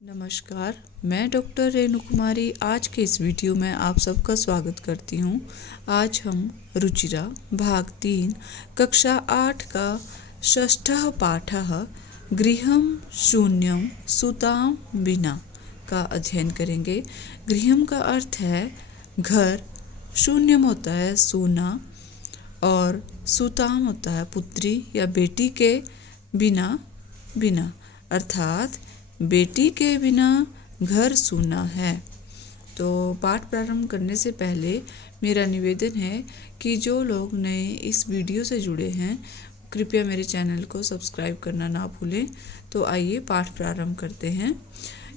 नमस्कार, मैं डॉक्टर रेणु कुमारी आज के इस वीडियो में आप सबका स्वागत करती हूँ। आज हम रुचिरा भाग 3 कक्षा 8 का षष्ठः पाठः गृहं शून्यं सुतां विना का अध्ययन करेंगे। गृहं का अर्थ है घर, शून्यम होता है सोना और सुताम होता है पुत्री या बेटी के बिना बिना अर्थात बेटी के बिना घर सूना है। तो पाठ प्रारंभ करने से पहले मेरा निवेदन है कि जो लोग नए इस वीडियो से जुड़े हैं कृपया मेरे चैनल को सब्सक्राइब करना ना भूलें। तो आइए पाठ प्रारंभ करते हैं।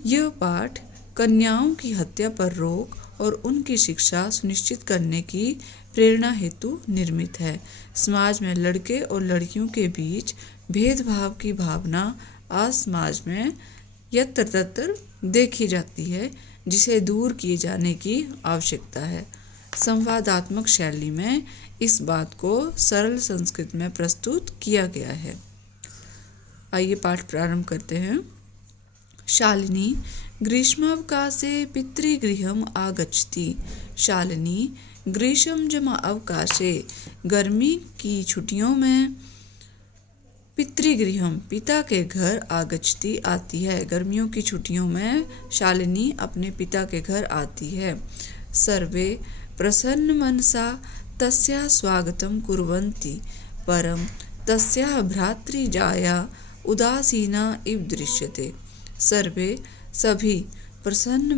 यह पाठ कन्याओं की हत्या पर रोक और उनकी शिक्षा सुनिश्चित करने की प्रेरणा हेतु निर्मित है। समाज में लड़के और लड़कियों के बीच भेदभाव की भावना आज समाज में यत्र तत्र देखी जाती है, जिसे दूर किए जाने की आवश्यकता है। संवादात्मक शैली में इस बात को सरल संस्कृत में प्रस्तुत किया गया है। आइए पाठ प्रारंभ करते हैं। शालिनी ग्रीष्मावकाशे पितृगृहम् आगच्छति। शालिनी ग्रीष्मजम अवकाशे गर्मी की छुट्टियों में पितृगृहम पिता के घर आगच्छति आती है। गर्मियों की छुट्टियों में शालिनी अपने पिता के घर आती है। सर्वे प्रसन्न मनसा तस्याः स्वागतं कुर्वन्ति परं तस्याः भ्रातृजाया उदासीना इव दृश्यते। सर्वे सभी प्रसन्न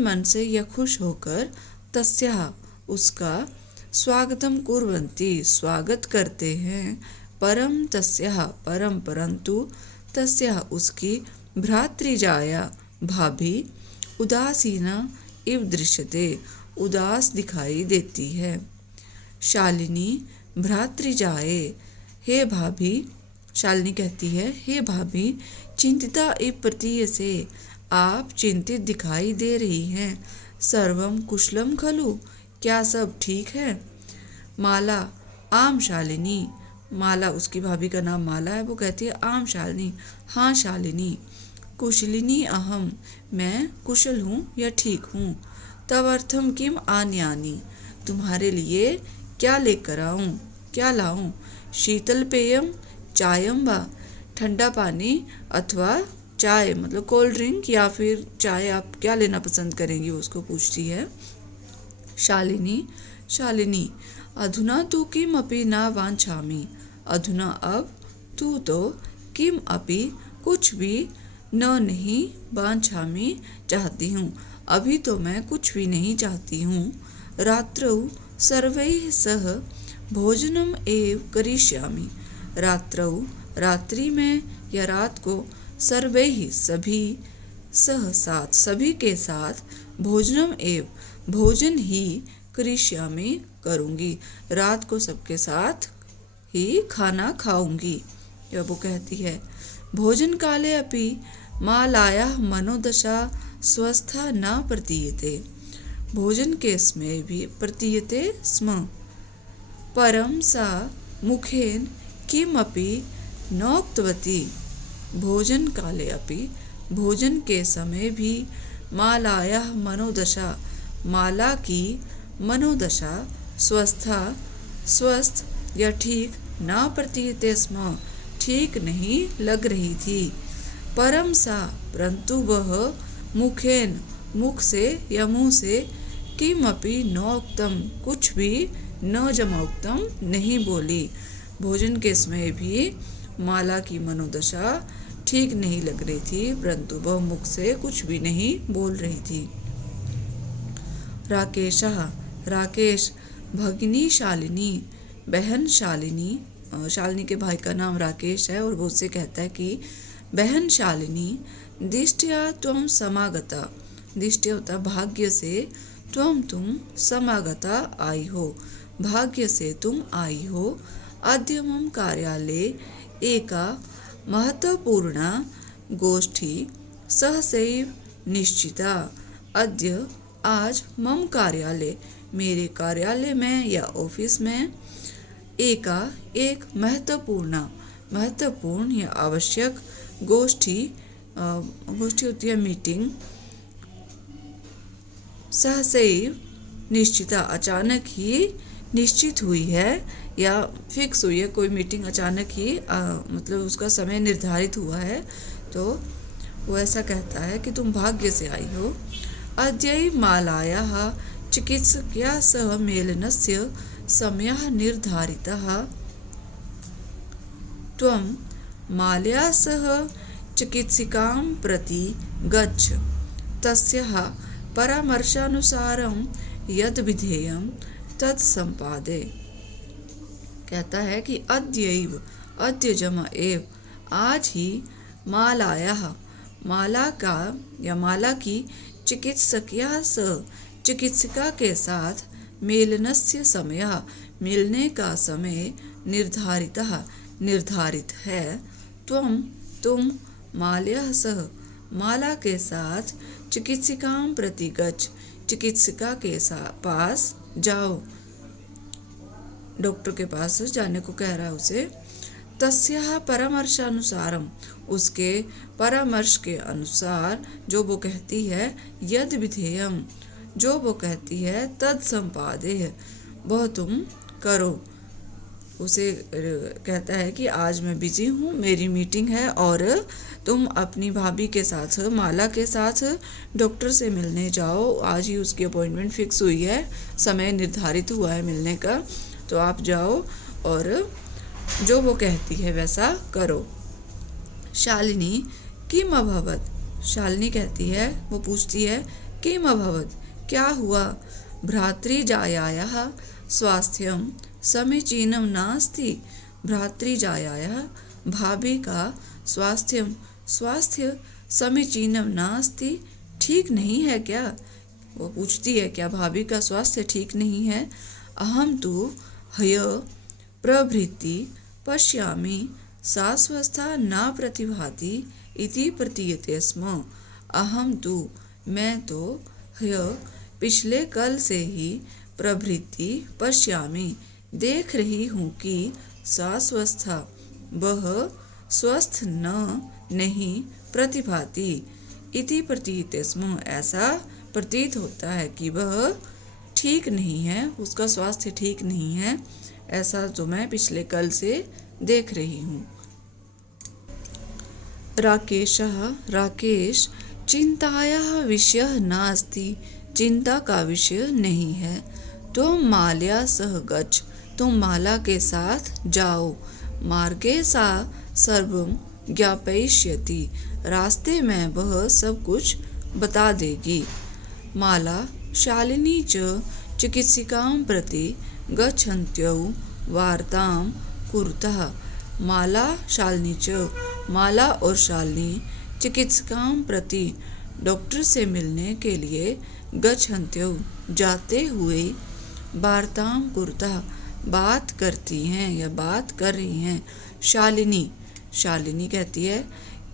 मन से या खुश होकर तस्याः उसका स्वागतं कुर्वन्ति स्वागत करते हैं। परम तस्याः परम परंतु तस्याः उसकी भ्रातृजाया भाभी उदासीना इव दृश्यते उदास दिखाई देती है। शालिनी भ्रातृजाये हे भाभी, शालिनी कहती है हे भाभी चिंतिता इव प्रतीयसे आप चिंतित दिखाई दे रही हैं। सर्वम कुशलम खलु क्या सब ठीक है। माला आम शालिनी, माला उसकी भाभी का नाम माला है, वो कहती है आम शालिनी हाँ शालिनी। कुशलिनी अहम मैं कुशल हूँ या ठीक हूँ। तब अर्थम किम आन्यानि तुम्हारे लिए क्या लेकर आऊँ क्या लाऊं। शीतल पेयम चायम वा ठंडा पानी अथवा चाय मतलब कोल्ड ड्रिंक या फिर चाय आप क्या लेना पसंद करेंगी उसको पूछती है। शालिनी अधुना तु किम अपि न वांछामि। अधुना अब तू तो किम अपि कुछ भी न नहीं वांछामि चाहती हूँ अभी तो मैं कुछ भी नहीं चाहती हूँ। रात्रौ सर्वैः सह भोजनम एव करिष्यामि। रात्रौ रात्रि में या रात को सर्वैः सभी सह साथ सभी के साथ भोजनम एव भोजन ही करिष्यामि करूँगी रात को सबके साथ ही खाना खाऊंगी। या वो कहती है भोजन काले अपि मालायाः मनोदशा स्वस्था न प्रतीयते। भोजन के समय भी प्रतीयते स्म परं सा मुखेन किमपि नोक्तवती। भोजन काले अपि भोजन के समय भी मालायाः मनोदशा माला की मनोदशा स्वस्थ या ठीक न प्रतीयते स्म ठीक नहीं लग रही थी। परम सा परंतु वह मुखेन मुख से या मुंह से किमपि नोक्तम कुछ भी न जमोक्तम नहीं बोली। भोजन के समय भी माला की मनोदशा ठीक नहीं लग रही थी परंतु वह मुख से कुछ भी नहीं बोल रही थी। राकेश भगिनी शालिनी बहन शालिनी शालिनी के भाई का नाम राकेश है और वो उससे कहता है कि बहन शालिनी दिष्टया त्वं समागता। दिष्टया होता भाग्य से तुम समागता आई हो भाग्य से तुम आई हो। अद्य मम कार्यालये एका महत्वपूर्णा गोष्ठी सहसैव निश्चिता। अद्य आज मम कार्यालय मेरे कार्यालय में या ऑफिस में एक महत्वपूर्ण या आवश्यक गोष्ठी गोष्ठी होती है मीटिंग, सहसैव निश्चिता, अचानक ही निश्चित हुई है या फिक्स हुई है, कोई मीटिंग अचानक ही मतलब उसका समय निर्धारित हुआ है, तो वो ऐसा कहता है कि तुम भाग्य से आई हो। अद्य मालायाः चिकित्सकया सह मेलनस्य समयः निर्धारितः। त्वं मालया सह चिकित्सिकां प्रति गच्छ, तस्याः परामर्शानुसारं यद् विधेयं तत् संपादय। कहता है कि अद्यैव, अद्य जमा एव, आज ही, मालायाः, माला का या माला की, चिकित्सकया सह, चिकित्सिका के साथ, मेलनस्य समयः, मिलने का समय, निर्धारितः, निर्धारित है। तुम मालया सह, माला के साथ, चिकित्सिकां प्रति गच्छ, चिकित्सिका के पास जाओ, डॉक्टर के पास जाने को कह रहा है उसे। तस्याः परामर्शानुसारम, उसके परामर्श के अनुसार, जो वो कहती है, यद विधेयम, जो वो कहती है, तद संपादेय, वह तुम करो। उसे कहता है कि आज मैं बिजी हूँ, मेरी मीटिंग है, और तुम अपनी भाभी के साथ, माला के साथ डॉक्टर से मिलने जाओ। आज ही उसकी अपॉइंटमेंट फिक्स हुई है, समय निर्धारित हुआ है मिलने का, तो आप जाओ और जो वो कहती है वैसा करो। शालिनी किम अभवत्, शालिनी कहती है, वो पूछती है, किम अभवत्, क्या हुआ। भ्रातृजायायाः स्वास्थ्यं समीचीनं नास्ति, भ्रातृजायायाः, भाभी का स्वास्थ्य समीचीनं नास्ति, ठीक नहीं है क्या। वो पूछती है क्या भाभी का स्वास्थ्य ठीक नहीं है। अहम तु ह्य प्रभृति पश्यामि, सा स्वस्था न प्रतिभाति इति प्रतीयते स्म। अहम तु, मैं तो, ह्य, पिछले कल से ही, प्रभृति पश्यामि, देख रही हूँ कि, सा स्वस्था, वह स्वस्थ नहीं, प्रतिभाति, इति प्रतीयते स्म, ऐसा प्रतीत होता है कि वह ठीक नहीं है, उसका स्वास्थ्य ठीक नहीं है, ऐसा तो मैं पिछले कल से देख रही हूँ। राकेशः, राकेश, चिंतायाः विषयः नास्ति, चिंता का विषय नहीं है। तुम माल्या सह गच्छ, तुम माला के साथ जाओ। मार्गे सा सर्वं ज्ञापयिष्यति, रास्ते में वह सब कुछ बता देगी। माला शालिनी च चिकित्सिकां प्रति गच्छन्त्यौ वार्तां कुरुतः। माला शालिनी च, माला और शालिनी चिकित्सिकां प्रति, डॉक्टर से मिलने के लिए, गच्छन्त्यौ, जाते हुए, वार्तां कुरुतः, बात करती हैं या बात कर रही हैं। शालिनी, शालिनी कहती है,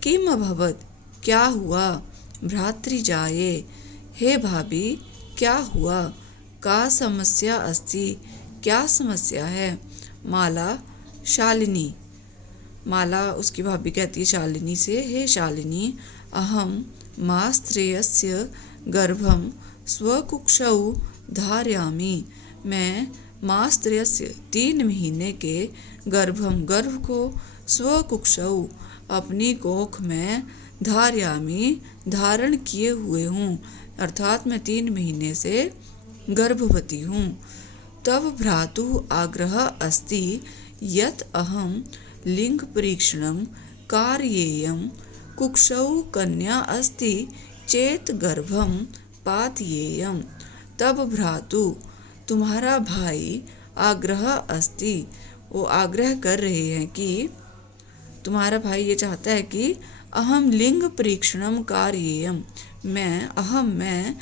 किम अभवत्, क्या हुआ। भ्रातृजाये, हे भाभी, क्या हुआ। का समस्या अस्ति, क्या समस्या है। माला शालिनी, माला उसकी भाभी कहती है शालिनी से, हे शालिनी, अहम मास्त्रेयस्य गर्भं स्वकुक्षौ धारयामि, मैं मास्त्रेयस्य 3 महीने के गर्भम, गर्भ को, स्वकुक्षौ, अपनी कोख में, धारयामि, धारण किए हुए हूँ, अर्थात मैं 3 महीने से गर्भवती हूँ। तब भ्रातुः आग्रह अस्ति यत् अहम लिंग परीक्षणं कार्येयं, कुक्षौ कन्या अस्ति चेत गर्भं पातयेयं। तब भ्रातु, तुम्हारा भाई, आग्रह अस्ति, वो आग्रह कर रहे हैं कि, तुम्हारा भाई ये चाहता है कि, अहम लिंग परीक्षणम कार्येयम, मैं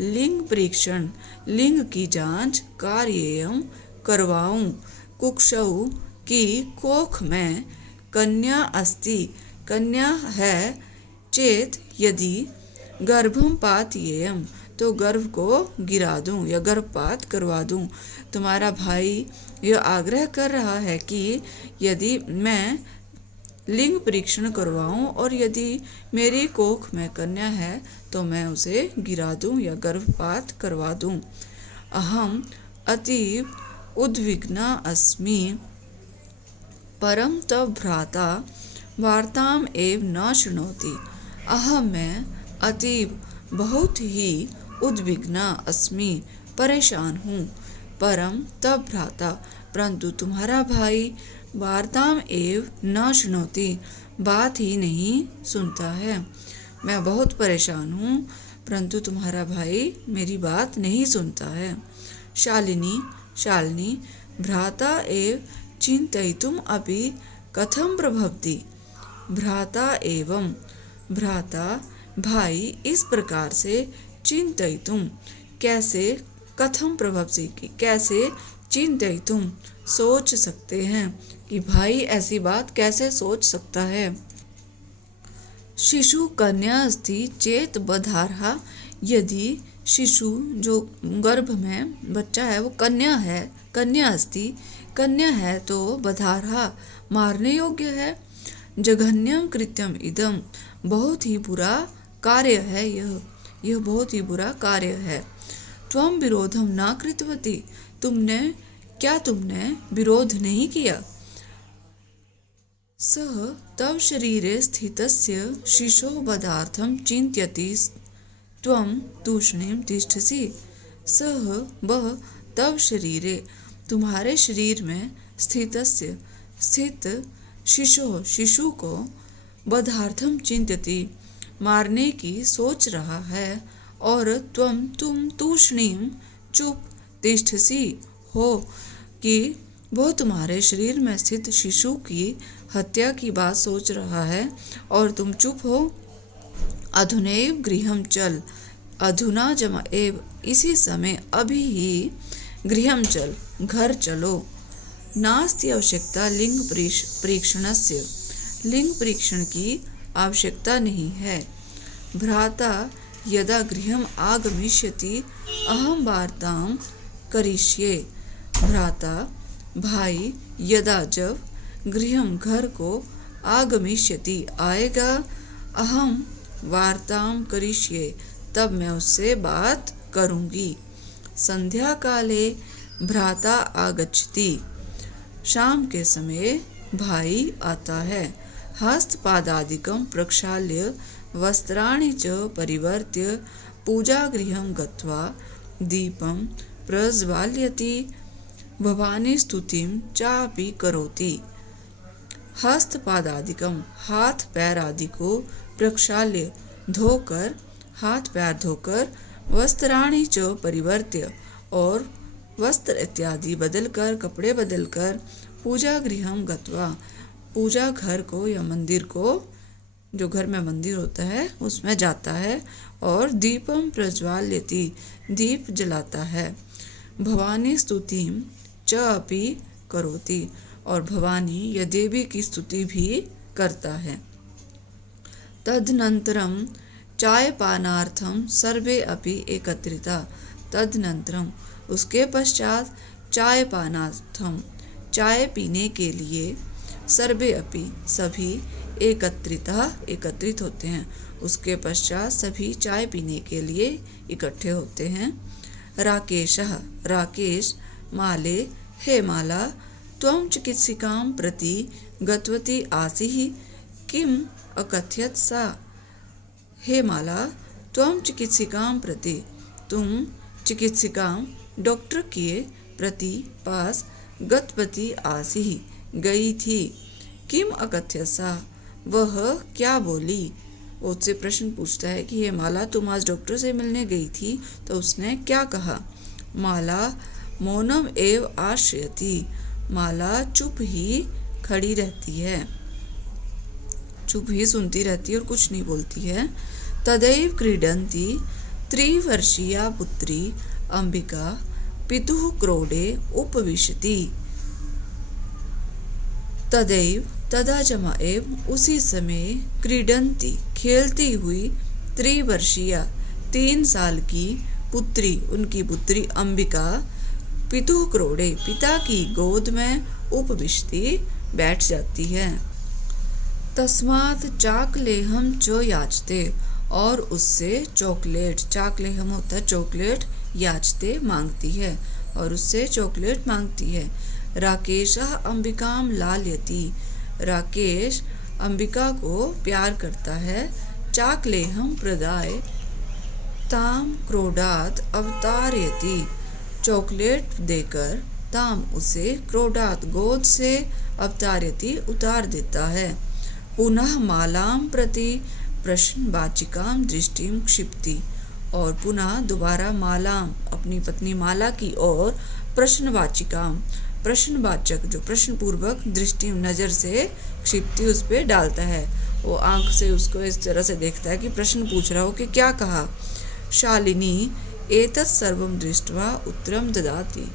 लिंग परीक्षण, लिंग की जांच, कार्येयम, करवाऊं, कुक्षौ की कोख में, कन्या अस्ति, कन्या है, चेत यदि, गर्भम पातयेयम, तो गर्भ को गिरा दूं या गर्भपात करवा दूं। तुम्हारा भाई यह आग्रह कर रहा है कि यदि मैं लिंग परीक्षण करवाऊं और यदि मेरी कोख में कन्या है तो मैं उसे गिरा दूं या गर्भपात करवा दूं। अहम अतीव उद्विग्ना अस्मि, परम तव भ्राता वार्ताम एव न शृणोति। अहम मैं अतीव बहुत ही उद्विग्ना अस्मि, परेशान हूँ। परम तब भ्राता, परंतु तुम्हारा भाई वार्ताम एव न शृणोति, बात ही नहीं सुनता है। मैं बहुत परेशान हूँ परंतु तुम्हारा भाई मेरी बात नहीं सुनता है। शालिनी भ्राता एव चिन्तयितुम् अपि कथं प्रभवति। भ्राता एवं भ्राता भाई इस प्रकार से चिन्तयितुम् कैसे, कथम प्रभवति कैसे, चिन्तयितुम् सोच सकते हैं कि भाई ऐसी बात कैसे सोच सकता है। शिशु कन्या अस्ति चेत बधारहा, यदि शिशु जो गर्भ में बच्चा है वो कन्या अस्ति कन्या है तो बधारहा मारने योग्य है। जघन्यम कृत्यम इदम, बहुत ही बुरा कार्य है यह बहुत ही बुरा कार्य है। त्वं विरोधम न कृतवती, तुमने विरोध नहीं किया। सः तव शरीरे स्थितस्य शिशो वधार्थं चिन्तयति, त्वं तूष्णीं तिष्ठसि। सः वह तव शरीरे, तुम्हारे शरीर में स्थित शिशु को वधार्थम चिंत्यति, मारने की सोच रहा है। और तुम तूष्णीम चुप, तिष्ठसी हो कि वो तुम्हारे शरीर में स्थित शिशु की हत्या की बात सोच रहा है और तुम चुप हो। अधुनैव गृहं चल, अधुना जमा एव, इसी समय अभी ही, गृहं चल, घर चलो। नास्ति आवश्यकता लिंग परीक्षणस्य, लिंग परीक्षण की आवश्यकता नहीं है। भ्राता यदा गृहम् आगमिष्यति अहम वार्तां करिष्ये। भ्राता भाई यदा जब गृहम् घर को आगमिष्यति आएगा, अहम वार्तां करिष्ये तब मैं उससे बात करूँगी। संध्या काले भ्राता आगच्छति, शाम के समय भाई आता है। हस्तपादादिकं प्रक्षाल्य वस्त्राणि च परिवर्त्य पूजागृहं गत्वा दीपं प्रज्वाल्यति, भवानी स्तुतिं चापि करोति। हस्तपादादिकं, हाथ पैर आदि को, प्रक्षाल्य धोकर, हाथ पैर धोकर, वस्त्राणि च परिवर्त्य और वस्त्र इत्यादि बदलकर, कपड़े बदलकर, पूजा गृहं गत्वा, पूजा घर को या मंदिर को, जो घर में मंदिर होता है उसमें जाता है, और दीपम प्रज्वाल्यति, दीप जलाता है। भवानी स्तुतिम च अपि करोति, और भवानी या देवी की स्तुति भी करता है। तदनंतरम चायपानार्थम सर्वे अपि एकत्रिता, तदनंतरम उसके पश्चात चायपानार्थम, चाय पीने के लिए, सर्वे अपि सभी, एकत्रित होते हैं। उसके पश्चात सभी चाय पीने के लिए इकट्ठे होते हैं। राकेशः, राकेश, माले, हे माला, त्वं चिकित्सिकां प्रति गतवती आसीः, किम अकथयत् सा। हे माला, त्वं चिकित्सिकां प्रति, तुम चिकित्सिकां, डॉक्टर के प्रति, पास, गतवती आसीः, गई थी। किम अकथयत् सा, वह क्या बोली। वो उससे प्रश्न पूछता है कि हे माला, तुम आज डॉक्टर से मिलने गई थी तो उसने क्या कहा। माला मौनम एव आश्रयति, माला चुप ही खड़ी रहती है, चुप ही सुनती रहती है और कुछ नहीं बोलती है। तदैव क्रीडन्ति त्रिवर्षीया पुत्री अंबिका पितुः क्रोडे उपविशति। तदैव, तदा जमा एव, उसी समय, क्रीडन्ति खेलती हुई, त्रिवर्षीया 3 साल की, पुत्री उनकी पुत्री अंबिका, पितुः क्रोडे पिता की गोद में, उपविशति बैठ जाती है। तस्मात् चाकलेहम च याचते, और उससे चॉकलेट, चाकलेहम होता है चॉकलेट, याचते मांगती है, और उससे चॉकलेट मांगती है। राकेशः अंबिकाम लालयति, राकेश अंबिका को प्यार करता है। चाकलेहम प्रदाय ताम क्रोडात अवतारयति, चॉकलेट देकर ताम उसे क्रोडात गोद से अवतारयति उतार देता है। पुनः मालाम प्रति प्रश्नवाचिकाम दृष्टिम क्षिप्ति, और पुनः दोबारा मालाम अपनी पत्नी माला की ओर प्रश्नवाचिकाम, प्रश्नवाचक जो प्रश्न पूर्वक दृष्टि नज़र से क्षिप्ति उस पर डालता है, वो आंख से उसको इस तरह से देखता है कि प्रश्न पूछ रहा हो कि क्या कहा। शालिनी एतत् सर्वं दृष्ट्वा उत्तरं ददाति,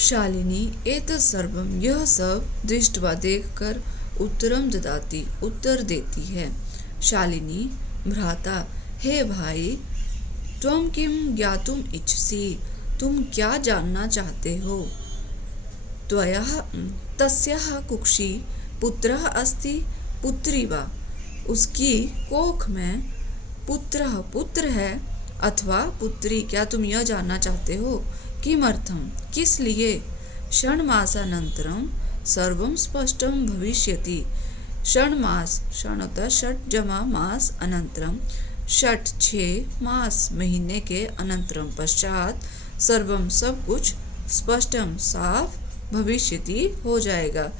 शालिनी एतत् सर्वं यह सब दृष्ट्वा देखकर उत्तरम ददाति उत्तर देती है। शालिनी भ्राता हे भाई, त्वं किम ज्ञातुम इच्छसि, तुम क्या जानना चाहते हो। त्वया तस्याः कुक्षी पुत्रः अस्ति पुत्री वा, उसकी कोख में पुत्रः पुत्र है अथवा पुत्री, क्या तुम यह जानना चाहते हो। किमर्थम किस लिए। षण्मासानन्तरं सर्वं स्पष्टं भविष्यति, षण्मास, षण होता है षट जमा मास अनंतरम, षट 6 मास महीने के अनंतरम पश्चात, सर्वम सब कुछ, स्पष्टम साफ, भविष्यति हो जाएगा,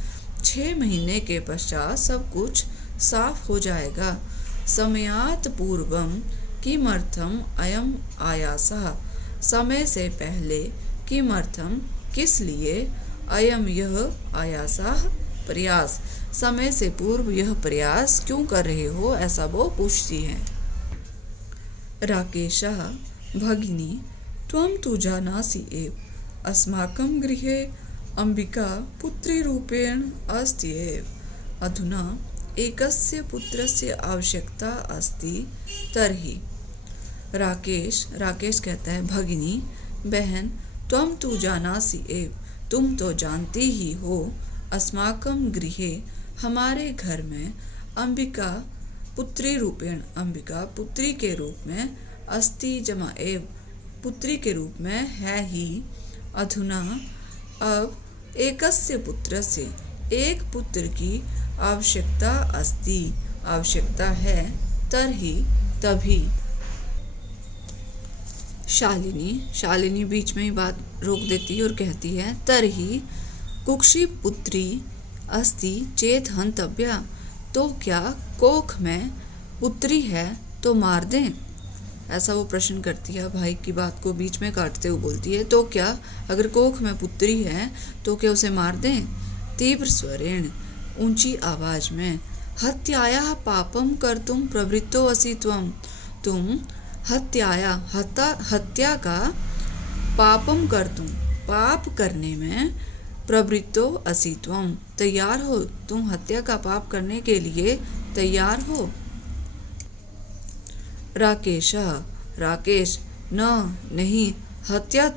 6 महीने के पश्चात सब कुछ साफ हो जाएगा। समयात् पूर्वम किमर्थम अयम आयासः, समय से पहले, किमर्थम किस लिए, अयम यह, आयासः प्रयास, समय से पूर्व यह प्रयास क्यों कर रहे हो, ऐसा वो पूछती है। राकेशः भगिनी त्वं तु जानासि एव, अस्माकं गृहे अंबिका पुत्रीरूपेण अस्ति एव, अधुना एकस्य पुत्रस्य आवश्यकता अस्ति तर्हि। राकेश कहता है भगिनी बहन, त्वं तु जानासि एव, तुम तो जानती ही हो, अस्माकं गृहे हमारे घर में, अंबिका पुत्री रूपेण, अंबिका पुत्री के रूप में, अस्ति जमा एव, पुत्री के रूप में है ही, अधुना अब, एकस्य पुत्रस्य, एक पुत्र की आवश्यकता अस्ति, आवश्यकता है, तर्हि तभी। शालिनी बीच में ही बात रोक देती है और कहती है तर्हि कुक्षी पुत्री अस्ति चेत हंतव्या, तो क्या कोख में पुत्री है तो मार दें। ऐसा वो प्रश्न करती है, भाई की बात को बीच में काटते हुए बोलती है तो क्या, अगर कोख में पुत्री है तो क्या उसे मार दें। तीव्र स्वरेण, ऊंची आवाज में, हत्याया पापम कर्तुम प्रवृत्तो असि त्वं, तुम हत्या का पापम कर्तुम, पाप करने में, प्रवृत्तो असि त्वं, तैयार हो, तुम हत्या का पाप करने के लिए तैयार हो। राकेश न, नहीं, हत्या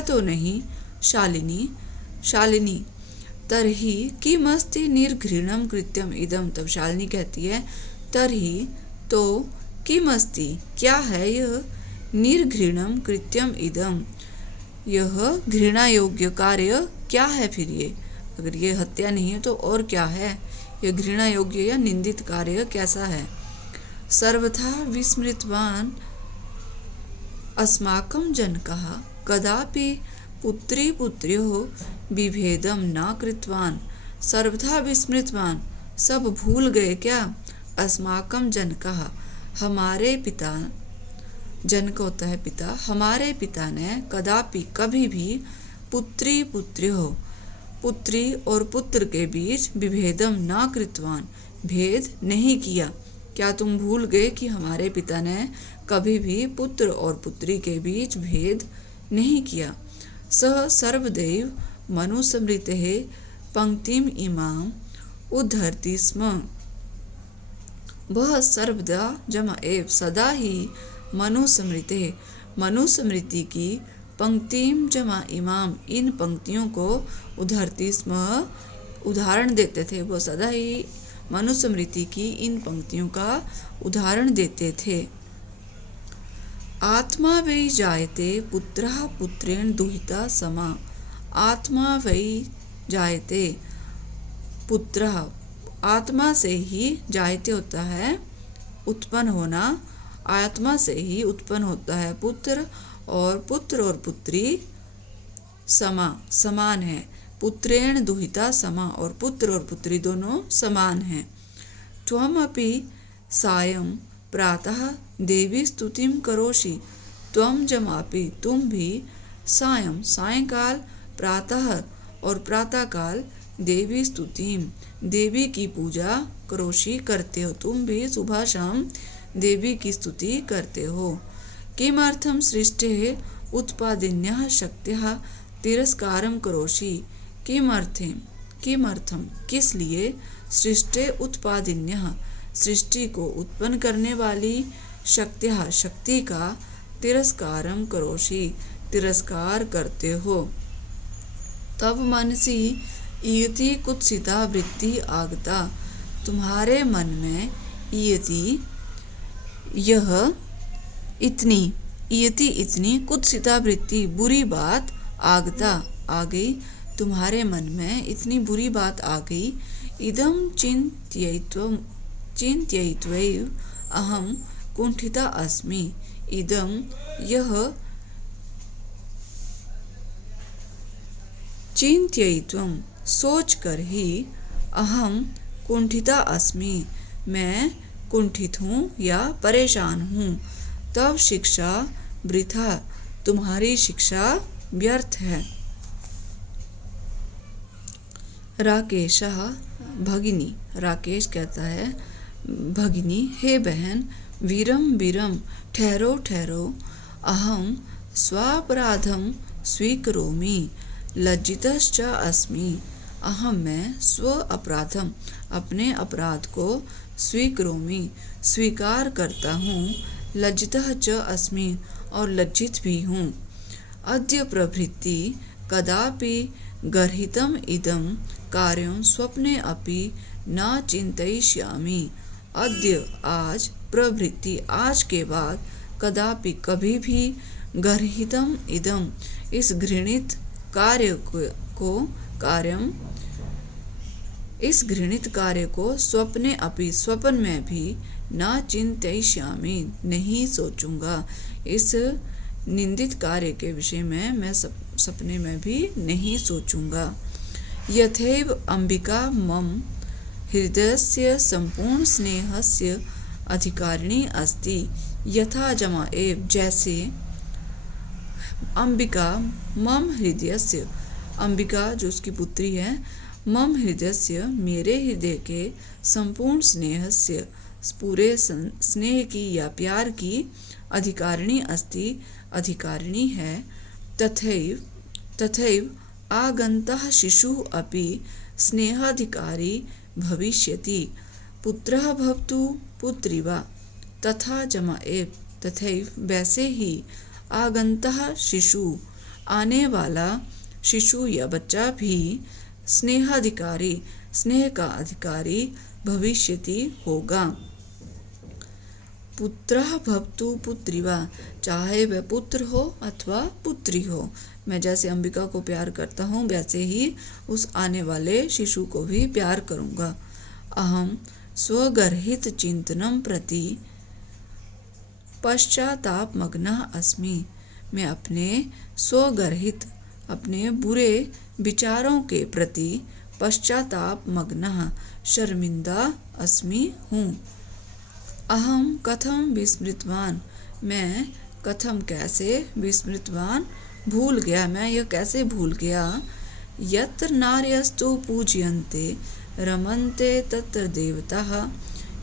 तो नहीं। शालिनी तर्हि किमस्ति निर्घृणं कृत्यम इदम, तब शालिनी कहती है तर्हि तो किमस्ति, क्या है यह, निर्घृणं कृत्यम इदम, यह घृणा योग्य कार्य क्या है फिर ये, अगर ये हत्या नहीं है तो और क्या है, यह घृणा योग्य या निंदित कार्य कैसा है। सर्वथा विस्मृतवान अस्माकं जनकः कदापि पुत्र्योः विभेदम न कृतवान, सर्वथा विस्मृतवान, सब भूल गए क्या, अस्माकं जनकः, हमारे पिता, जनक होता है पिता, हमारे पिता ने कदापि कभी भी पुत्र्योः, पुत्री और पुत्र के बीच विभेदम न कृतवान, भेद नहीं किया। क्या तुम भूल गए कि हमारे पिता ने कभी भी पुत्र और पुत्री के बीच भेद नहीं किया। सः सर्वदैव मनुस्मृतेः पंक्तिम इमाम उद्धरति स्म, वह सर्वदा जमा एव सदा ही मनुस्मृति की पंक्तिम जमा इमाम, इन पंक्तियों को उद्धरति स्म उदाहरण देते थे। वो सदा ही मनुस्मृति की इन पंक्तियों का उदाहरण देते थे। आत्मा वै जायते पुत्रः पुत्रेण दुहिता समा। आत्मा वै जायते पुत्रः, आत्मा से ही जायते होता है उत्पन्न होना, आत्मा से ही उत्पन्न होता है पुत्र और पुत्री समा समान है। पुत्रेण दुहिता समा, और पुत्र और पुत्री दोनों समान हैं। त्वमपि सायं प्रातः देवी स्तुतिं करोषि। त्वम जमापि, तुम भी सायं सायंकाल, प्रातः और प्रातःकाल, देवी स्तुतिं देवी की पूजा, करोषि करते हो। तुम भी सुबह शाम देवी की स्तुति करते हो। किमर्थं सृष्टेः उत्पादिन्यः शक्त्यः तिरस्कारं करोषि। किमर्थं किस लिए, सृष्टे उत्पादिन्यः सृष्टि को उत्पन्न करने वाली, शक्त्यः शक्ति का, तिरस्कारं करोषि तिरस्कार करते हो। तब मनसि इयति कुत्सिता वृत्ति आगता। तुम्हारे मन में इयति यह इतनी, इयति इतनी, कुत्सिता वृत्ति बुरी बात, आगता आ गई। तुम्हारे मन में इतनी बुरी बात आ गई। इदं चिन्तयित्वैव अहं कुंठिता अस्मि। इदं यह, चिन्तयित्वं सोच कर ही, अहम कुंठिता अस्मि मैं कुंठित हूँ या परेशान हूँ। तब शिक्षा वृथा, तुम्हारी शिक्षा व्यर्थ है। राकेशः भगिनी, राकेश कहता है भगिनी, हे बहन, वीरम वीरम, ठहरो ठहरो, अहम स्वापराधम स्वीकरोमि, लज्जितश्च अस्मि। अहम मैं स्व अपराधम अपने अपराध को, स्वीकरोमि स्वीकार करता हूँ, लज्जितः च अस्मि और लज्जित भी हूँ। अद्य प्रभृति कदापि गर्हितम इदं कार्यं स्वप्ने अपि न चिन्तयिष्यामि। अद्य आज, प्रभृति आज के बाद, कदापि कभी भी, गर्हितम इदं इस घृणित कार्य को कार्यम इस घृणित कार्य को, स्वप्ने अपि स्वप्न में भी, न चिन्तयिष्यामि नहीं सोचूंगा। इस निंदित कार्य के विषय में मैं सपने में भी नहीं सोचूंगा। यथैव अंबिका मम हृदयस्य संपूर्ण स्नेहस्य अधिकारिणी अस्ति। यथा जमा एव, जैसे, अंबिका मम हृदयस्य, अंबिका जो उसकी पुत्री है, मम हृदयस्य मेरे हृदय के, संपूर्ण स्नेहस्य पूरे स्नेह की या प्यार की, अधिकारिणी अस्ति अधिकारिणी है। तथैव आगन्तः शिशुः अपि स्नेहाधिकारी भविष्यति। पुत्रः भवतु पुत्री वा। तथा जमा एव, तथैव वैसे ही, आगन्तः शिशु आने वाला, शिशु या बच्चा भी, स्नेहाधिकारी स्नेह का अधिकारी, भविष्यति होगा। पुत्रः भवतु पुत्री वा, चाहे वह पुत्र हो अथवा पुत्री हो। मैं जैसे अंबिका को प्यार करता हूँ वैसे ही उस आने वाले शिशु को भी प्यार करूँगा। अहम स्वगर्हित चिंतनम प्रति पश्चातापमग्नः अस्मि। मैं अपने स्वगर्हित, अपने बुरे विचारों के प्रति पश्चातापमग्नः शर्मिंदा अस्मि हूँ। अहम कथम विस्मृतवान, मैं कथम कैसे, विस्मृतवान भूल गया, मैं यह कैसे भूल गया। यत्र नार्यस्तु पूज्यन्ते रमन्ते तत्र देवताः,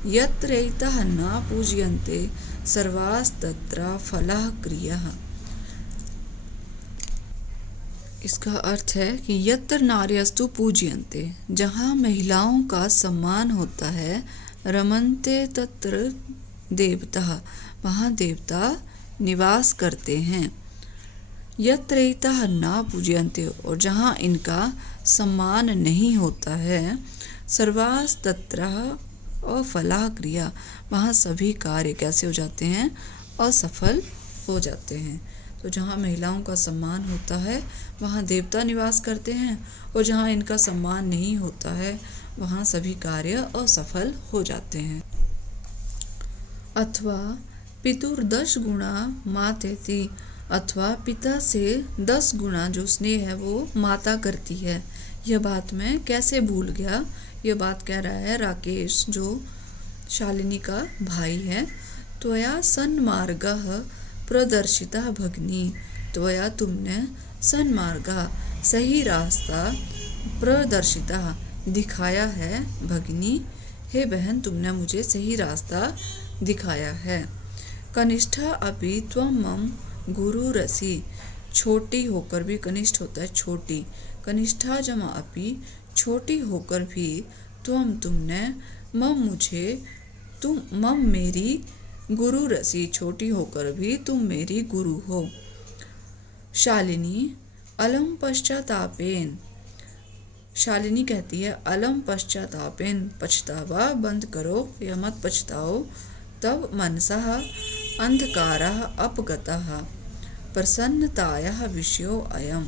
यत्र एतः न पूज्यन्ते सर्वास्तत्र फलः क्रियः। इसका अर्थ है कि यत्र नार्यस्तु पूज्यन्ते, जहाँ महिलाओं का सम्मान होता है, रमन्ते तत्र देवताः, वहाँ देवता निवास करते हैं। यत्रैताः न पूज्यन्ते, और जहाँ इनका सम्मान नहीं होता है, सर्वास्तत्रः अफला क्रिया, वहाँ सभी कार्य कैसे हो जाते हैं, असफल हो जाते हैं। तो जहाँ महिलाओं का सम्मान होता है वहाँ देवता निवास करते हैं, और जहाँ इनका सम्मान नहीं होता है वहाँ सभी कार्य असफल हो जाते हैं। अथवा पितुर्दश गुणा मातेति, अथवा पिता से 10 गुना जो स्नेह है वो माता करती है। यह बात मैं कैसे भूल गया, यह बात कह रहा है राकेश जो शालिनी का भाई है। त्वया सन्मार्गः प्रदर्शितः भगिनी, त्वया तुमने सन्मार्गः सही रास्ता प्रदर्शितः दिखाया है, भगिनी हे बहन तुमने मुझे सही रास्ता दिखाया है। कनिष्ठा अपि त्वं मम गुरुरसि, छोटी होकर भी, कनिष्ठ होता है छोटी, कनिष्ठा जमा अपि छोटी होकर भी, तुमने मम मुझे, तुम मम मेरी, गुरु रसी छोटी होकर भी तुम मेरी गुरु हो। शालिनी अलम पश्चातापेन, शालिनी कहती है अलम पश्चातापेन, पछतावा बंद करो या मत पछताओ। तब मनसः अंधकारः अपगतः प्रसन्नतायाः विषयो अयम्,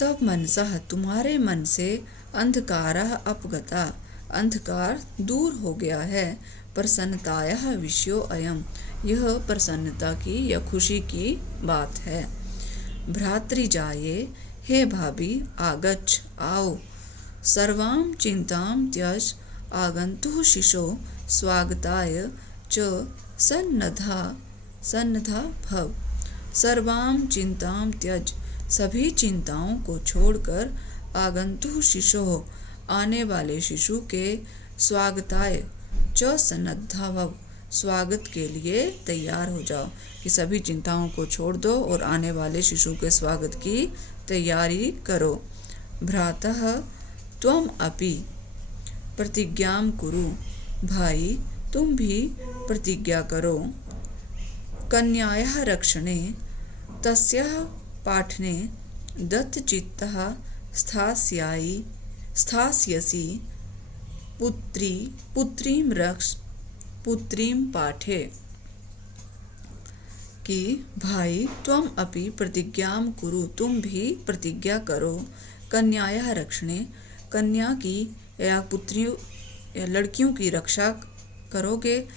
तब मनसः तुम्हारे मन से अंधकारः अपगता, अंधकार दूर हो गया है। प्रसन्नतायाः विषयो अयम्, यह प्रसन्नता की या खुशी की बात है। भ्रातृजाये, हे भाभी आगच्छ आओ। सर्वां चिंतां त्यज आगन्तुः शिशो स्वागताय च सन्नद्धा भव। सर्वां चिंतां त्यज, सभी चिंताओं को छोड़कर, आगन्तुः शिशो आने वाले शिशु के, स्वागताय च सन्नद्धा भव स्वागत के लिए तैयार हो जाओ, कि सभी चिंताओं को छोड़ दो और आने वाले शिशु के स्वागत की तैयारी करो। भ्रातः त्वम अपि प्रतिज्ञां कुरु, भाई तुम भी प्रतिज्ञा करो। कन्यायाः रक्षणे तस्याः पाठने दत्तचित्तः स्थास्यसि, पुत्रीं रक्ष पुत्रीं पाठे, कि भाई तुम अपि प्रतिज्ञां कुरु, तुम भी प्रतिज्ञा करो। कन्यायाः रक्षणे, कन्या की या पुत्रियों या लड़कियों की रक्षा करोगे।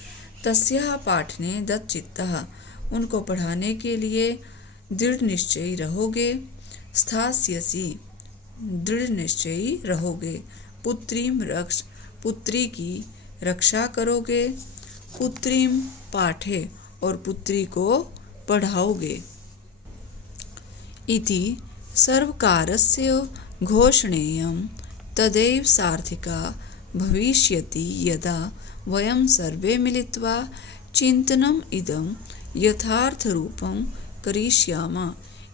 तस्याः पाठने दत्तचित्तः, उनको पढ़ाने के लिए दृढ़ निश्चयी रहोगे। स्थास्यसि, दृढ़ निश्चयी रहोगे। पुत्रीं रक्ष, पुत्री की रक्षा करोगे। पुत्रीं पाठे, और पुत्री को पढ़ाओगे। इति सर्वकारस्य घोषणेयं तदैव सार्थिका भविष्यति यदा वयं सर्वे मिलित्वा चिन्तनम् इदं यथार्थरूपं करिष्यामः।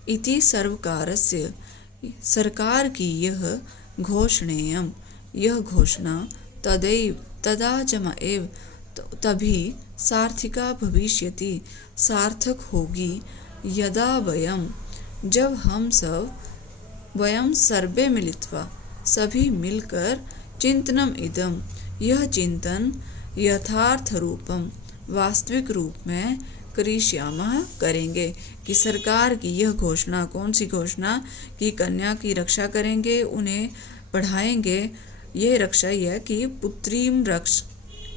इति सर्वकारस्य, सरकार की यह घोषणेयं, यह घोषणा, तदैव तदा जमा एव तभी, सार्थिका भविष्यति सार्थक होगी, यदा वयम जब हम सब, वयम सर्वे मिलित्वा सभी मिलकर, चिंतनम इदम यह चिंतन, यथार्थ रूपम वास्तविक रूप में, करिष्यामः करेंगे। कि सरकार की यह घोषणा, कौन सी घोषणा, कि कन्या की रक्षा करेंगे, उन्हें पढ़ाएंगे। यह रक्षा यह है कि पुत्रीम रक्ष,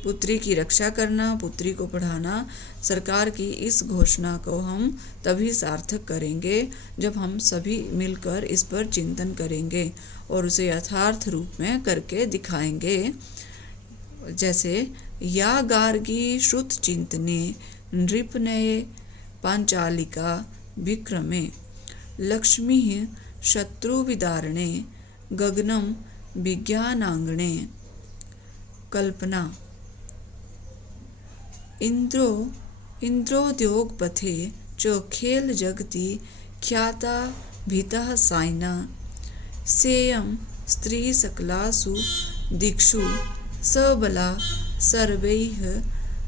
पुत्री की रक्षा करना, पुत्री को पढ़ाना। सरकार की इस घोषणा को हम तभी सार्थक करेंगे जब हम सभी मिलकर इस पर चिंतन करेंगे और उसे यथार्थ रूप में करके दिखाएंगे। जैसे या गार्गी श्रुत चिंतने नृपनये पांचालिका विक्रमे, लक्ष्मी शत्रुविदारणे गगनम विज्ञानांगणे, कल्पना इंद्रोद्योग पथे च खेल जगति ख्याता भीतः साइना, सेयं स्त्री सकलासु दिक्षु सबला सर्वैः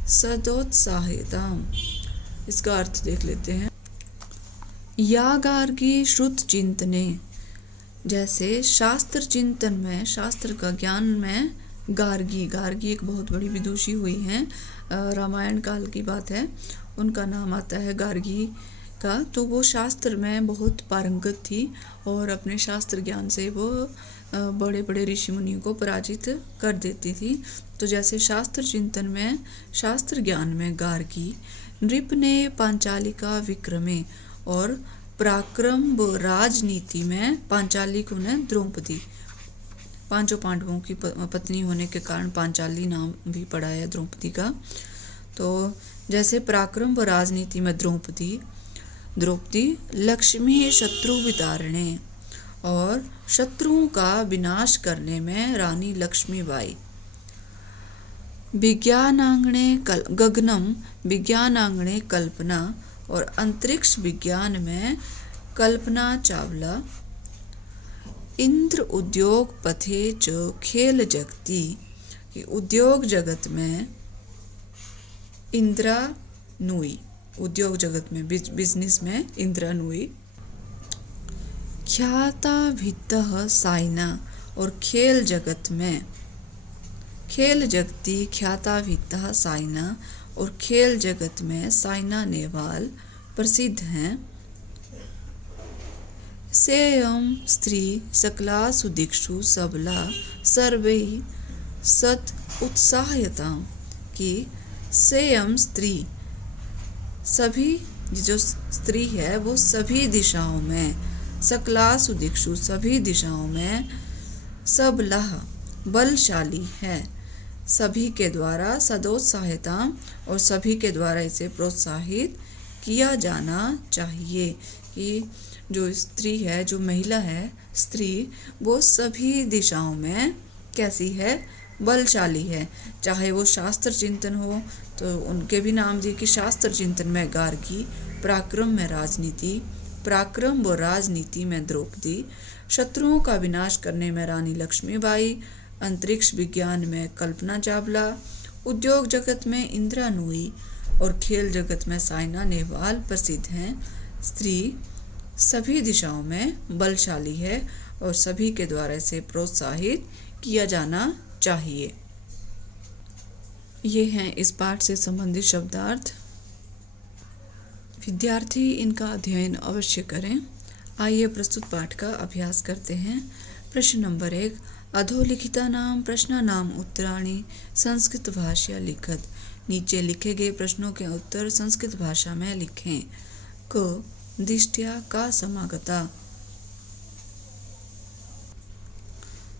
सदोत्साहिताम्। इसका अर्थ देख लेते हैं। या गार्गी श्रुत चिंतने, जैसे शास्त्र चिंतन में, शास्त्र का ज्ञान में गार्गी, गार्गी एक बहुत बड़ी विदुषी हुई हैं, रामायण काल की बात है, उनका नाम आता है गार्गी का। तो वो शास्त्र में बहुत पारंगत थी और अपने शास्त्र ज्ञान से वो बड़े बड़े ऋषि मुनियों को पराजित कर देती थी। तो जैसे शास्त्र चिंतन में, शास्त्र ज्ञान में गार्गी, नृप ने पांचाली का विक्रमे, और पराक्रम व राजनीति में पांचाली को ने द्रौपदी, पांचों पांडवों की पत्नी होने के कारण पांचाली नाम भी पड़ा है द्रौपदी का। तो जैसे पराक्रम व राजनीति में द्रौपदी, लक्ष्मी शत्रु वितारणे, और शत्रुओं का विनाश करने में रानी लक्ष्मीबाई। विज्ञानांगणे गगनम, विज्ञानांगणे कल्पना, और अंतरिक्ष विज्ञान में कल्पना चावला। इंद्र उद्योग पथे च खेल जगती, उद्योग जगत में इंद्रा नुई, उद्योग जगत में बिजनेस में इंद्रा नुई। ख्याता भित्तः साइना, और खेल जगत में, खेल जगती ख्याता भित्तः साइना, और खेल जगत में साइना नेहवाल प्रसिद्ध हैं। सेयम स्त्री सकलासु दिक्षु सबला सर्वै सत उत्साहयता, कि सेयम स्त्री, सभी जो स्त्री है वो सभी दिशाओं में, सकलासु दिक्षु सभी दिशाओं में, सबला बलशाली है, सभी के द्वारा सदोत्साहिता, और सभी के द्वारा इसे प्रोत्साहित किया जाना चाहिए। कि जो स्त्री है, जो महिला है, स्त्री, वो सभी दिशाओं में कैसी है, बलशाली है। चाहे वो शास्त्र चिंतन हो तो उनके भी नाम दिए कि शास्त्र चिंतन में गार्गी, पराक्रम में राजनीति, पराक्रम व राजनीति में द्रौपदी, शत्रुओं का विनाश करने में रानी लक्ष्मीबाई, अंतरिक्ष विज्ञान में कल्पना चावला, उद्योग जगत में इंदिरा नूई, और खेल जगत में साइना नेहवाल प्रसिद्ध हैं। स्त्री सभी दिशाओं में बलशाली है और सभी के द्वारा इसे प्रोत्साहित किया जाना चाहिए। ये हैं इस पाठ से संबंधित शब्दार्थ। विद्यार्थी इनका अध्ययन अवश्य करें। आइए प्रस्तुत पाठ का अभ्यास करते हैं। प्रश्न नंबर 1, अधोलिखितानां प्रश्नानाम् उत्तराणि संस्कृत भाषया लिखत। नीचे लिखे गए प्रश्नों के उत्तर संस्कृत भाषा में लिखें। क दिष्ट्या का समागता,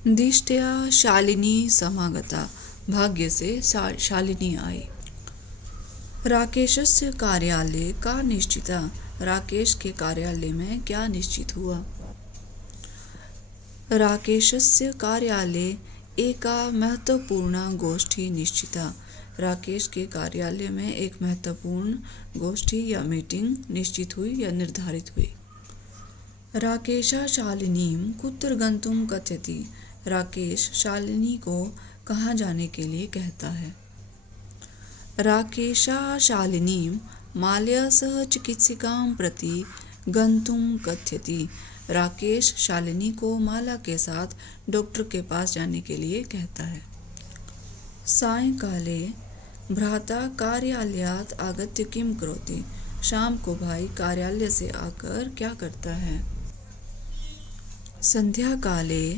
दिष्ट्या शालिनी समागता, भाग्य से शालिनी आई। राकेशस्य कार्यालय का निश्चिता, राकेश के कार्यालय में क्या निश्चित हुआ। राकेशस्य कार्यालये एका महत्वपूर्ण गोष्ठी निश्चिता, राकेश के कार्यालय में एक महत्वपूर्ण गोष्ठी या मीटिंग निश्चित हुई या निर्धारित हुई। राकेशः शालिनीं कुत्र गन्तुं कथयति, राकेश शालिनी को कहाँ जाने के लिए कहता है। राकेशः शालिनीं मालया सह चिकित्सिकां प्रति गन्तुं कथयति, राकेश शालिनी को माला के साथ डॉक्टर के पास जाने के लिए कहता है। सायंकाले भ्राता कार्यालयात् आगत्य किं करोति, शाम को भाई कार्यालय से आकर क्या करता है। संध्या काले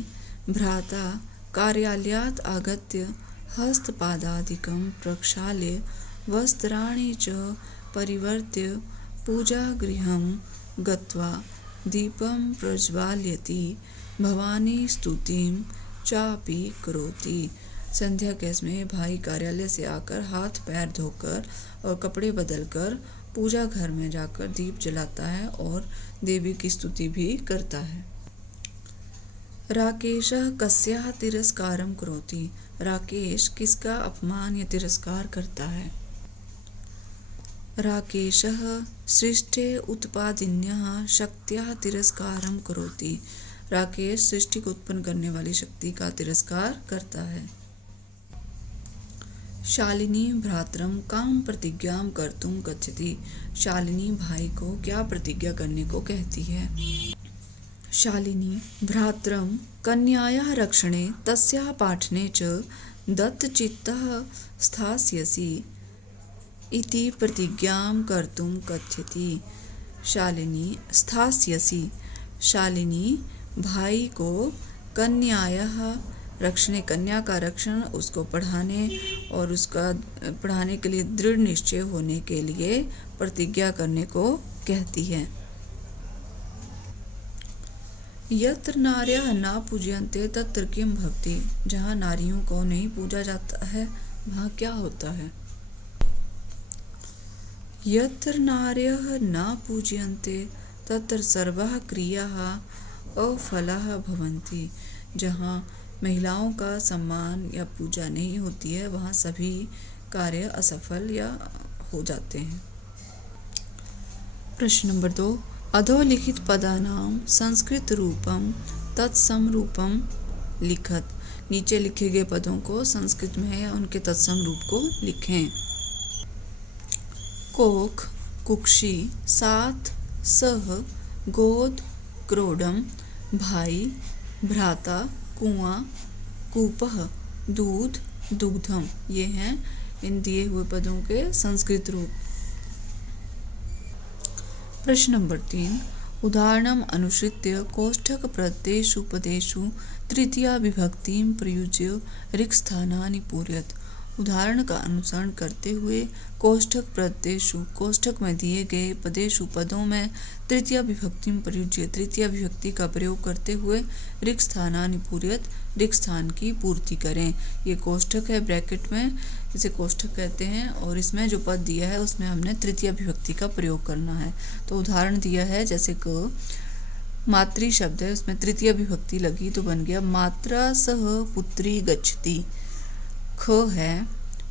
भ्राता कार्यालयात् आगत्य हस्तपादादिकं प्रक्षाल्य वस्त्राणि च परिवर्त्य पूजागृहं गत्वा दीपं प्रज्वालयति भवानी स्तुतिं चापि करोति। संध्या के समय भाई कार्यालय से आकर हाथ पैर धोकर और कपड़े बदलकर पूजा घर में जाकर दीप जलाता है और देवी की स्तुति भी करता है। राकेशः कस्याः तिरस्कारं करोति, राकेश किसका अपमान या तिरस्कार करता है। राकेशः सृष्टे उत्पादिन्याः शक्त्याः तिरस्कारं करोति, राकेश सृष्टि को उत्पन्न करने वाली शक्ति का तिरस्कार करता है। शालिनी भ्रातरम काम प्रतिज्ञां कर्तुं गच्छति। शालिनी भाई को क्या प्रतिज्ञा करने को कहती है? शालिनी भ्रातरं कन्यायाः रक्षणे तस्याः पाठने च दत्तचित्तः स्थास्यसि इति प्रतिज्ञां कर्तुं गच्छति। शालिनी स्थास्यसि, शालिनी भाई को कन्यायाः रक्षणे, कन्या का रक्षण, उसको पढ़ाने और उसका पढ़ाने के लिए दृढ़ निश्चय होने के लिए प्रतिज्ञा करने को कहती है। यत्र नार्यः न पूज्यन्ते तत्र किं भवति। जहाँ नारियों को नहीं पूजा जाता है वहाँ क्या होता है? यत्र नार्यः न पूज्यन्ते तत्र सर्वाः क्रियाः अफलाः भवन्ति। जहाँ महिलाओं का सम्मान या पूजा नहीं होती है वहाँ सभी कार्य असफल या हो जाते हैं। प्रश्न नंबर 2, अधोलिखित पदानां संस्कृत रूपम तत्सम रूपम लिखत। नीचे लिखे गए पदों को संस्कृत में या उनके तत्सम रूप को लिखें। कोख, कुक्षी, साथ, सह, गोद, क्रोडम, भाई, भ्राता, कुआं, कूपः, दूध, दुग्धम। ये हैं इन दिए हुए पदों के संस्कृत रूप। प्रश्न नंबर 3, उदाहरणम् अनुसृत्य कोष्ठक प्रत्ययेषु पदेषु तृतीया विभक्तिं प्रयुज्य रिक्तस्थानानि पूरयत। उदाहरण का अनुसरण करते हुए कोष्ठक प्रत्ययेषु, कोष्ठक में दिए गए पदेषु पदों में तृतीया विभक्तिं प्रयुज्य, तृतीया विभक्ति का प्रयोग करते हुए रिक्तस्थानानि पूरयत, रिक्त स्थान की पूर्ति करें। ये कोष्ठक है ब्रैकेट में, इसे कोष्ठक कहते हैं और इसमें जो पद दिया है उसमें हमने तृतीया विभक्ति का प्रयोग करना है। तो उदाहरण दिया है जैसे क मातृ शब्द है, उसमें तृतीया विभक्ति लगी तो बन गया मात्रा सह पुत्री गच्छति। ख है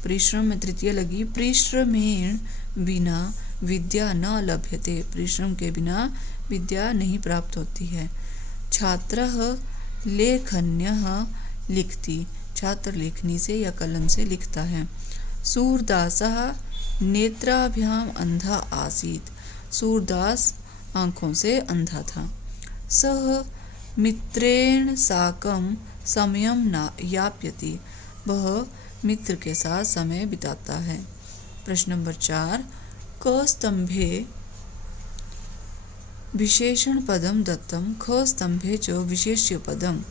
परिश्रम में तृतीया लगी, परिश्रमेण बिना विद्या न लभ्यते। परिश्रम के बिना विद्या नहीं प्राप्त होती है। छात्रः लेखन्यः लिखति, छात्र लेखनी से या कलम से लिखता है। सूरदासः नेत्राभ्याम अंधा आसीत, सूरदास आँखों से अंधा था। सः मित्रेण साकं समयं न याप्यति, वह मित्र के साथ समय बिताता है। प्रश्न नंबर 4, क स्तंभे विशेषण पदम दत्तम ख स्तंभे च विशेष्य पदम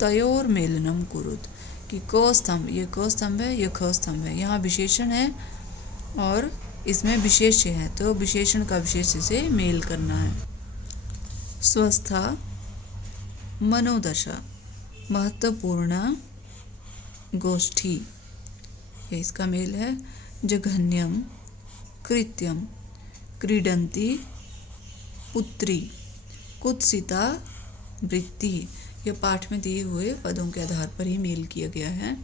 तयोर्मेलनम कुरुत। कि क स्तंभ, ये क स्तंभ है, ये ख स्तंभ है, यहाँ विशेषण है और इसमें विशेष्य है तो विशेषण का विशेष्य से मेल करना है। स्वस्था, मनोदशा, महत्वपूर्ण गोष्ठी, ये इसका मेल है। जघन्यम, कृत्यम, क्रीडंती, पुत्री, कुत्सिता वृत्ति। यह पाठ में दिए हुए पदों के आधार पर ही मेल किया गया है।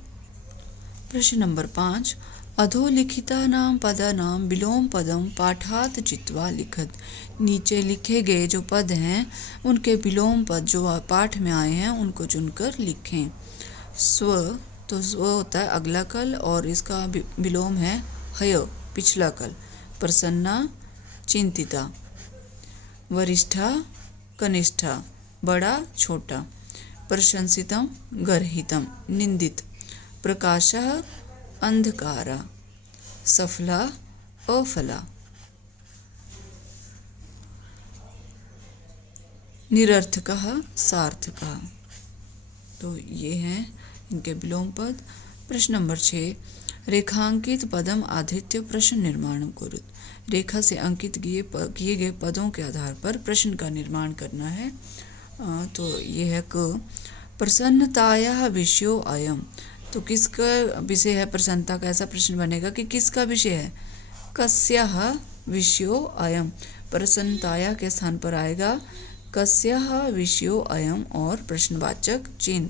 प्रश्न नंबर 5, अधोलिखितानां पदानां विलोम पदम पाठात् चित्वा लिखत। नीचे लिखे गए जो पद हैं उनके विलोम पद जो पाठ में आए हैं उनको चुनकर लिखें। स्व, तो स्व होता है अगला कल और इसका विलोम है हय, पिछला कल। प्रसन्ना, चिंतिता। वरिष्ठा, कनिष्ठा, बड़ा, छोटा। प्रशंसितम, गर्हितम, निंदित। प्रकाशः, अंधकारा। सफला, अफला। निरर्थकः, सार्थकः। तो ये हैं इनके विलोम पद। प्रश्न नंबर 6, रेखांकित पदम आधृत्य प्रश्न निर्माण कुरुत। रेखा से अंकित किए गए पदों के आधार पर प्रश्न का निर्माण करना है। तो ये है क प्रसन्नतायाः विषयो अयम। तो किसका विषय है प्रसन्नता का? ऐसा प्रश्न बनेगा कि किसका विषय है? कस्याः विषयो अयम। प्रसन्नताया के स्थान पर आएगा कस्याः विषयो अयम और प्रश्नवाचक चिन्ह।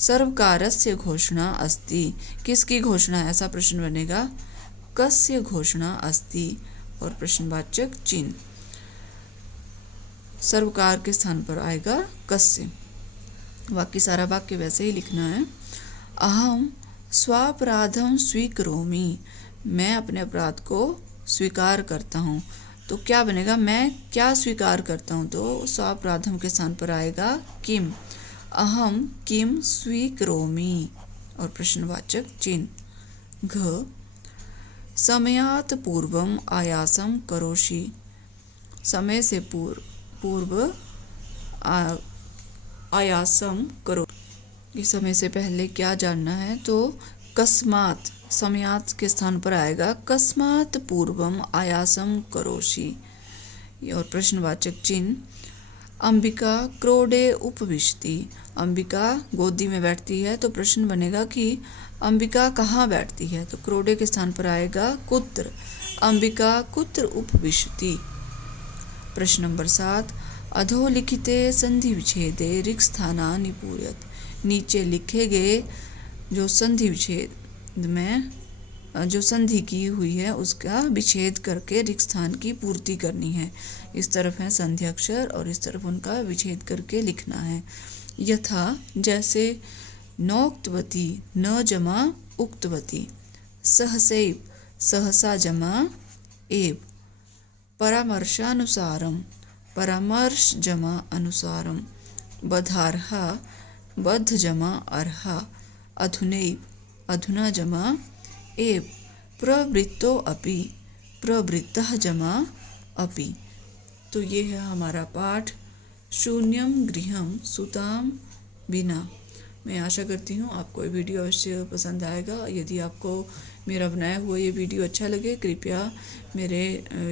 सर्वकारस्य घोषणा अस्ति। किसकी घोषणा है? ऐसा प्रश्न बनेगा कस्य घोषणा अस्ति और प्रश्नवाचक चिन्ह। सर्वकार के स्थान पर आएगा कस्य। बाकी सारा वाक्य वैसे ही लिखना है। अहम स्वापराधम स्वीकरोमि, मैं अपने अपराध को स्वीकार करता हूँ। तो क्या बनेगा, मैं क्या स्वीकार करता हूँ, तो स्वापराधम के स्थान पर आएगा किम, अहम किम स्वीकरोमि और प्रश्नवाचक चिन्ह। घ, समयात् पूर्वम आयासम करोषि, समय से पूर्व आयासम करो, ये समय से पहले क्या जानना है, तो कस्मात्, समयात् के स्थान पर आएगा कस्मात् पूर्वम आयासम करोषि और प्रश्नवाचक चिन्ह। अंबिका क्रोडे उपविशति, अंबिका गोदी में बैठती है, तो प्रश्न बनेगा कि अंबिका कहाँ बैठती है, तो क्रोडे के स्थान पर आएगा कुत्र, अंबिका कुत्र उपविशति। प्रश्न नंबर 7, अधोलिखिते संधि विच्छेदे रिक्त स्थानानि पूरयत, नीचे लिखे गए जो संधि विच्छेद में जो संधि की हुई है उसका विच्छेद करके रिक्त स्थान की पूर्ति करनी है। इस तरफ है संधि अक्षर और इस तरफ उनका विच्छेद करके लिखना है। यथा, जैसे, नोक्तवती, न जमा उक्तवती, सहसैव, सहसा जमा एव, परामर्शानुसारम, परामर्श जमा अनुसारम, बधार्हा, बद्ध जमा अर्हा, अधुनैव, अधुना जमा एव, प्रवृत्तो अपि, प्रवृत्तः जमा अपि। तो ये है हमारा पाठ शून्यम गृहम सुताम विना। मैं आशा करती हूँ आपको ये वीडियो अवश्य पसंद आएगा। यदि आपको मेरा बनाया हुआ ये वीडियो अच्छा लगे, कृपया मेरे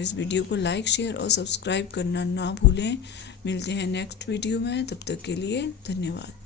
इस वीडियो को लाइक, शेयर और सब्सक्राइब करना ना भूलें। मिलते हैं नेक्स्ट वीडियो में, तब तक के लिए धन्यवाद।